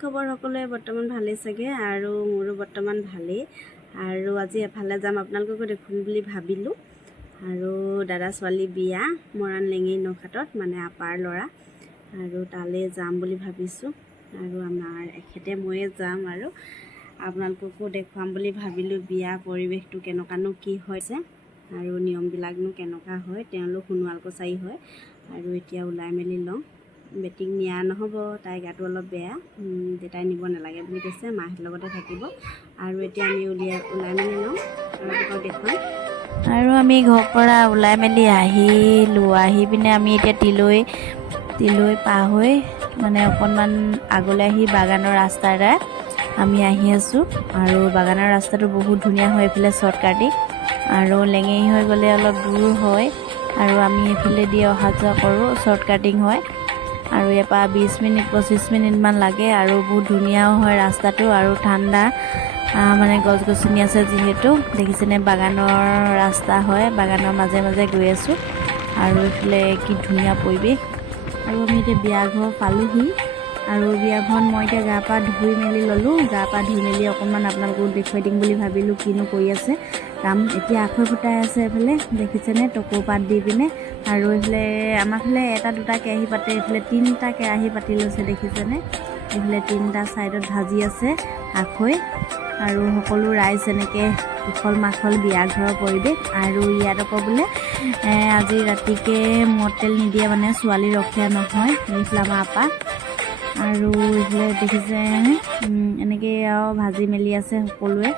খবৰ সকলোৱে বৰ্তমান ভালেই চাগে আৰু মোৰো বৰ্তমান ভালেই আৰু আজি এফালে যাম আপোনালোককো দেখুন বুলি ভাবিলোঁ আৰু দাদা ছোৱালী বিয়া মৰাণ লেঙি নখাটত মানে আপাৰ ল'ৰা আৰু তালৈ যাম বুলি ভাবিছোঁ আৰু আমাৰ এখেতে ময়ে যাম আৰু আপোনালোককো দেখুৱাম বুলি ভাবিলোঁ বিয়া পৰিৱেশটো কেনেকুৱানো কি হৈছে আৰু নিয়মবিলাকনো কেনেকুৱা হয় তেওঁলোক সোণোৱাল কছাৰী হয় আৰু এতিয়া ওলাই মেলি লওঁ বেটিং নিয়া নহ'ব তাই গাটো অলপ বেয়া দেউতাই নিব নালাগে বুলি কৈছে মাহঁতৰ লগতে থাকিব আৰু এতিয়া আমি ওলাই মেলি লওঁ আপোনালোকক দেখুৱাম আৰু আমি ঘৰৰ পৰা ওলাই মেলি আহিলোঁ আহি পিনে আমি এতিয়া তিলৈ পাৰ হৈ মানে অকণমান আগলৈ আহি বাগানৰ ৰাস্তাৰে আমি আহি আছোঁ আৰু বাগানৰ ৰাস্তাটো বহুত ধুনীয়া হয় এইফালে শ্বৰ্টকাটিং আৰু লেঙেৰি হৈ গ'লে অলপ দূৰ হয় আৰু আমি এইফালে দি অহা যোৱা কৰোঁ শ্বৰ্টকাটিং হয় আৰু ইয়াৰ পৰা 20 মিনিট 25 মিনিটমান লাগে আৰু বহুত ধুনীয়াও হয় ৰাস্তাটো আৰু ঠাণ্ডা মানে গছ গছনি আছে যিহেতু দেখিছেনে বাগানৰ ৰাস্তা হয় বাগানৰ মাজে মাজে গৈ আছোঁ আৰু এইফালে কি ধুনীয়া পৰিৱেশ আৰু আমি এতিয়া বিয়া ঘৰ পালোহি আৰু বিয়াখন মই এতিয়া গা পা ধুই মেলি ল'লোঁ গা পা ধুই মেলি অকণমান আপোনালোকক দেখুৱাই দিম বুলি ভাবিলোঁ কিনো কৰি আছে কাম এতিয়া আখৈ ফুটাই আছে এইফালে দেখিছেনে টকৌ পাত দি পিনে আৰু এইফালে আমাৰ ফালে এটা দুটা কেৰাহী পাতে এইফালে 3টা কেৰাহী পাতি লৈছে দেখিছেনে এইফালে 3টা ছাইডত ভাজি আছে আখৈ আৰু সকলো ৰাইজ এনেকৈ উখল মাখল বিয়া ঘৰৰ পৰিৱেশ আৰু ইয়াত আকৌ বোলে আজি ৰাতিকৈ মদ তেল নিদিয়ে মানে ছোৱালী ৰখীয়া নহয় এইফালে আমাৰ আপা আৰু এইফালে দেখিছে এনেকৈ আৰু ভাজি মেলি আছে সকলোৱে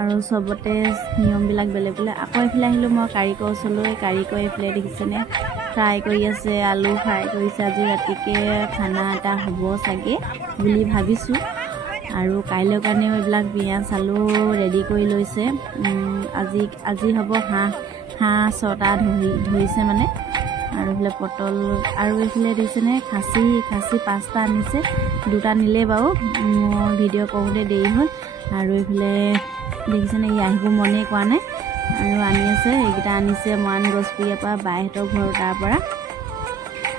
আৰু চবতে নিয়মবিলাক বেলেগ বেলেগ আকৌ এইফালে আহিলোঁ মই কাৰিকৰ ওচৰলৈ কাৰিকৰ এইফালে দেখিছেনে ফ্ৰাই কৰি আছে আলু ফ্ৰাই কৰিছে আজি ৰাতিকৈ খানা এটা হ'ব চাগে বুলি ভাবিছোঁ আৰু কাইলৈৰ কাৰণেও এইবিলাক পিঁয়াজ আলু ৰেডি কৰি লৈছে আজি হ'ব হাঁহ 6টা ধৰিছে মানে আৰু এইফালে পটল আৰু এইফালে দেখিছেনে খাচী 5টা আনিছে 2টা নিলে বাৰু মই ভিডিঅ' কৰোঁতে দেৰি হ'ল আৰু এইফালে দেখিছেনে ই আহিব মনেই কৰা নাই আৰু আনি আছে এইকেইটা আনিছে মৰাণ গছপুৰীয়াৰ পৰা বাইহঁতৰ ঘৰ তাৰ পৰা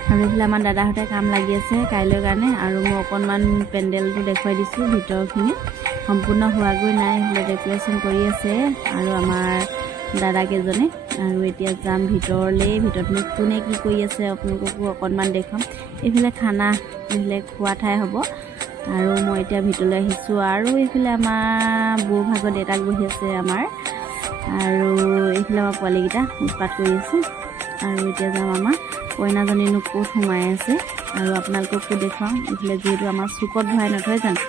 আৰু এইফালে আমাৰ দাদাহঁতে কাম লাগি আছে কাইলৈৰ কাৰণে আৰু মই অকণমান পেণ্ডেলটো দেখুৱাই দিছোঁ ভিতৰখিনি সম্পূৰ্ণ হোৱাগৈ নাই এইফালে ডেক'ৰেশ্যন কৰি আছে আৰু আমাৰ দাদাকেইজনে আৰু এতিয়া যাম ভিতৰতনো কোনে কি কৰি আছে আপোনালোককো অকণমান দেখুৱাম এইফালে খানা এইফালে খোৱা ঠাই হ'ব আৰু মই এতিয়া ভিতৰলৈ আহিছোঁ আৰু এইফালে আমাৰ বৌ ভাগৰ দেউতাক বহি আছে আমাৰ আৰু এইফালে আমাৰ পোৱালীকেইটা উৎপাত কৰি আছে আৰু এতিয়া যাম আমাৰ কইনাজনীনো ক'ত সোমাই আছে আৰু আপোনালোককো দেখুৱাম এইফালে যিহেতু আমাৰ চুকত ভৰাই নথয় জানো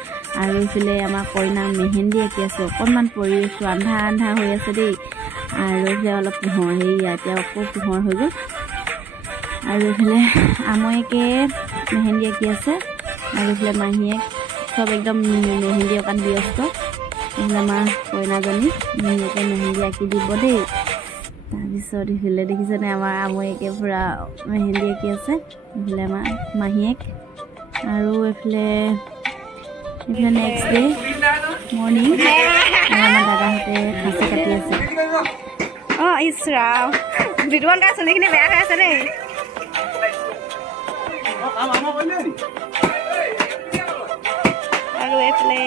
আৰু এইফালে আমাৰ কইনা মেহেন্দি আঁকি আছে অকণমান পৰিৱেশটো আন্ধা হৈ আছে দেই আৰু এইফালে অলপ পোহৰ এতিয়া আকৌ পোহৰ হৈ গ'ল আৰু এইফালে আমৈকে মেহেন্দি আঁকি আছে আৰু এইফালে মাহীয়েক চব একদম মেহেন্দি অঁকাত ব্যস্ত এইফালে আমাৰ কইনাজনী ধুনীয়াকৈ মেহেন্দি আঁকি দিব দেই তাৰপিছত এইফালে দেখিছেনে আমাৰ আমৈকে পূৰা মেহেন্দি আঁকি আছে এইফালে আমাৰ মাহীয়েক আৰু এইফালে নেক্সট ডে মৰ্ণিং আৰু আমাৰ দাদাহঁতে খাচী কাটি আছে অঁ ইছৰাম বিদুৱান গাছ চুলিখিনি বেয়া হৈ আছে দেই আৰু এইফালে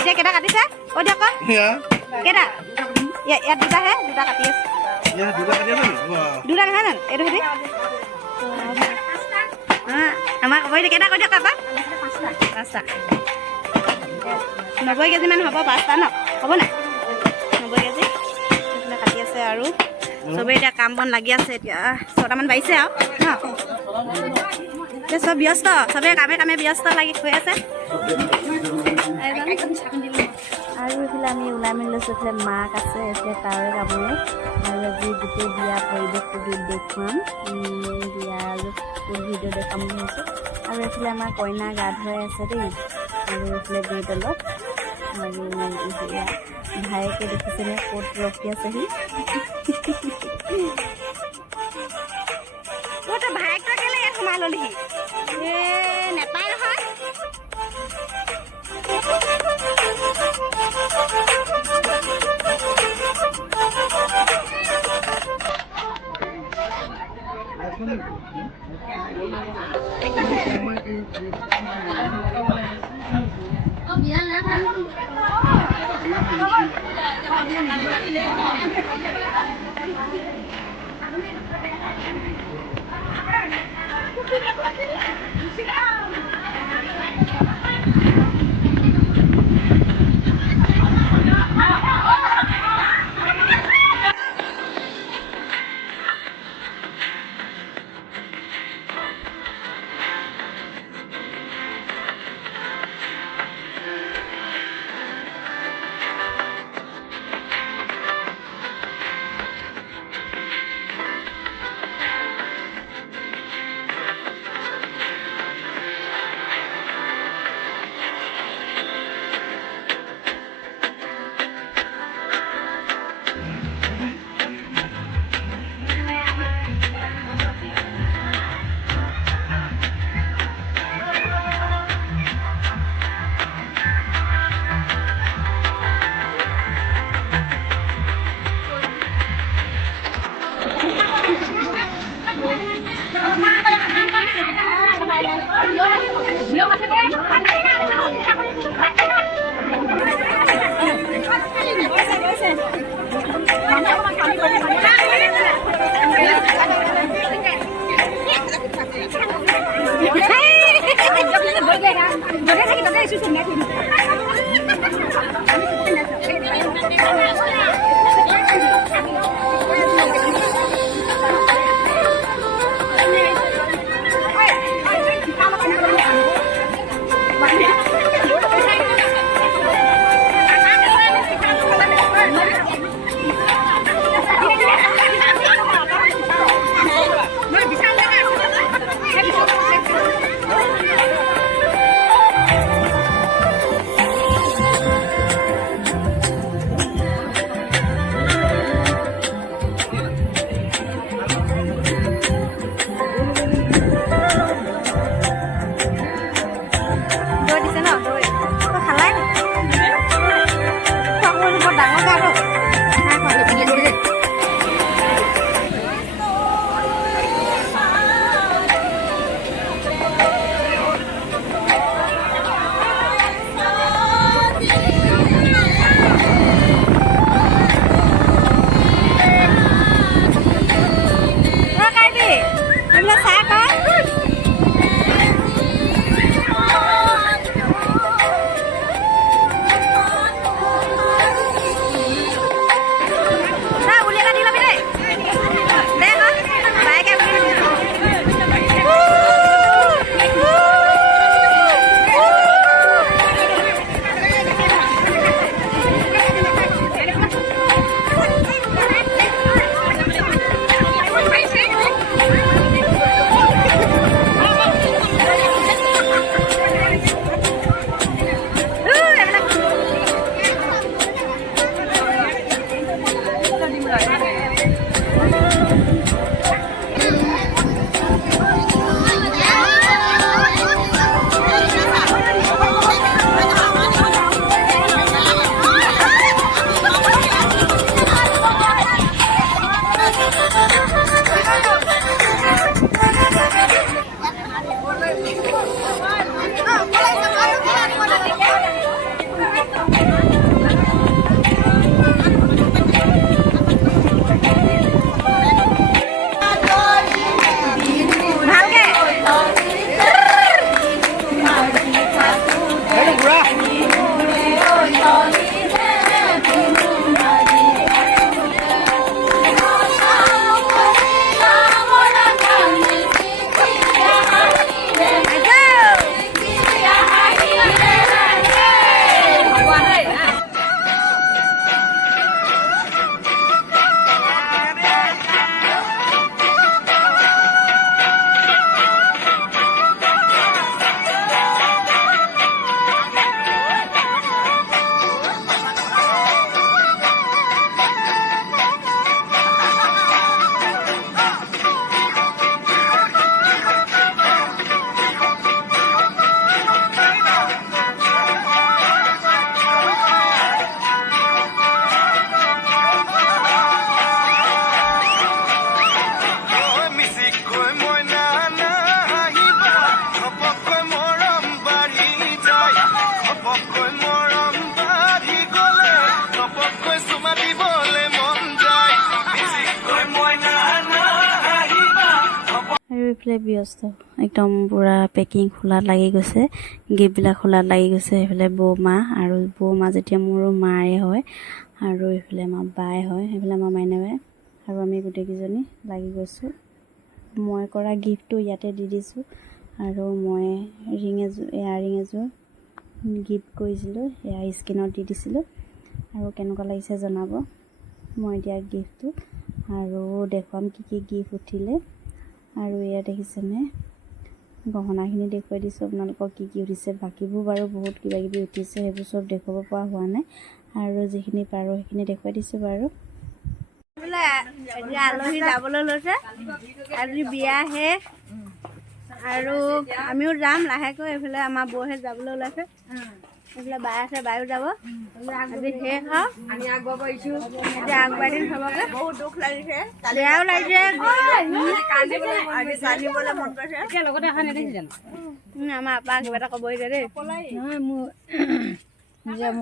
এতিয়া কেইটা কাটিছে কৈ দিয়ক কেইটা ইয়াত 2টাহে 2টা কাটি আছে 2টা নহয় জানো এইটো হেৰি আমাৰ ক'ব কেইটা কৈ দিয়ক কাপা 5টা 90 কেজিমান হ'ব 5টা ন হ'ব নাই 90 কেজি এইফালে কাটি আছে আৰু চবেই এতিয়া কাম বন লাগি আছে এতিয়া 6টামান বাজিছে আৰু ন এতিয়া চব ব্যস্ত চবেই কামে ব্যস্ত লাগি হৈ আছে আৰু এইফালে আমি ওলাই মেলি লৈছোঁ এইফালে মাক আছে এইফালে তাৰে কামৰে আৰু আজি গোটেই বিয়া পৰিৱেশটো দেখুৱাম বিয়াৰ ভিডিঅ' দেখাম বুলি ভাবিছোঁ আৰু এইফালে আমাৰ কইনা গা ধুৱাই আছে দেই আৰু এইফালে গৈ তলত আৰু ভায়েকে দেখিছেনে ক'ত ৰখি আছেহি ভায়েকটো কেলে ইয়াত সোমাই ল'লিহি নেপায় নহয় এইফালে ব্যস্ত একদম পূৰা পেকিং খোলাত লাগি গৈছে, গিফ্টবিলাক খোলাত লাগি গৈছে। এইফালে বৌমা, আৰু বৌমা যেতিয়া মোৰো মাৰে হয়, আৰু এইফালে আমাৰ বাই হয়, সেইফালে আমাৰ মাইনা বাই, আৰু আমি গোটেইকেইজনী লাগি গৈছোঁ। মই কৰা গিফ্টটো ইয়াতে দি দিছোঁ, আৰু মই এয়াৰিং এযোৰ গিফ্ট কৰিছিলোঁ, এয়া স্কিনত দি দিছিলোঁ। আৰু কেনেকুৱা লাগিছে জনাব। মই এতিয়া গিফ্টটো আৰু দেখুৱাম কি কি গিফ্ট উঠিলে। আৰু এয়া দেখিছেনে, গহনাখিনি দেখুৱাই দিছোঁ আপোনালোকক কি কি উঠিছে। বাকীবোৰ বাৰু বহুত কিবাকিবি উঠিছে, সেইবোৰ চব দেখুৱাব পৰা হোৱা নাই, আৰু যিখিনি পাৰোঁ সেইখিনি দেখুৱাই দিছোঁ বাৰু। এতিয়া আলহী যাবলৈ লৈছে, আজি বিয়া শেষ, আৰু আমিও যাম লাহেকৈ। এইফালে আমাৰ বৌহে যাবলৈ ওলাইছে, এইফালে বাই আছে, বায়ো যাব। আজি শেষ আৰু এতিয়া আগবাঢ়িম চবকে। বহুত দুখ লাগিছে, বেয়াও লাগিছে, কান্দিবলৈ মন গৈছে। লগতে অহা নেদেখি জানো আমাৰ আপা কিবা এটা ক'বহি দেই। নহয় মোৰ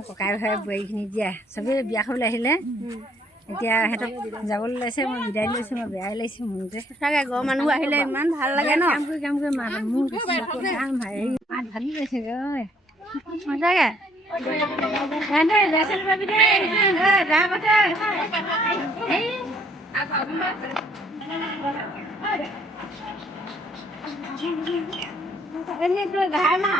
ককাই ভাই বোৱাৰীখিনি দিয়া চবেই বিয়া খাবলৈ আহিলে, এতিয়া সিহঁতক যাবলৈ ওলাইছে। মই বিদায় লৈছোঁ, মই বেয়াই লাগিছে মনতে। সঁচাকৈ ঘৰৰ মানুহ আহিলে ইমান ভাল লাগে ন। কাম কৰি মোৰ হেৰি মাত ভালি গৈছে ঐ সঁচাকৈ ঘাই মাহ